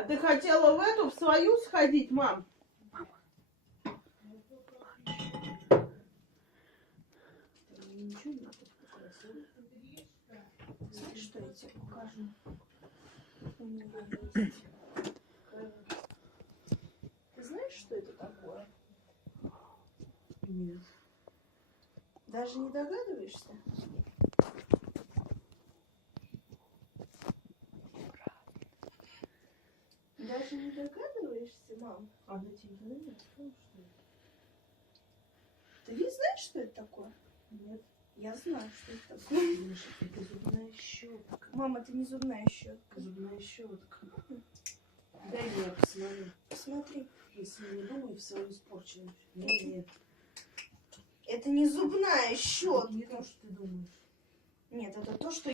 А ты хотела в эту, в свою сходить, мам? Ничего не надо показывать. Знаешь, что я тебе покажу? У меня есть. Ты знаешь, что это такое? Нет. Даже не догадываешься? Даже не догадываешься, мам? А на тебе нет? Что это? Ты не знаешь, что это такое? Нет. Я знаю, что это такое. Миша, это зубная щетка. Мама, это не зубная щетка. Зубная щетка. Дай мне я посмотрю. Посмотри. Если не думай в свою испорченную. Нет. Это не зубная щетка. Не то, что ты думаешь. Нет, это то, что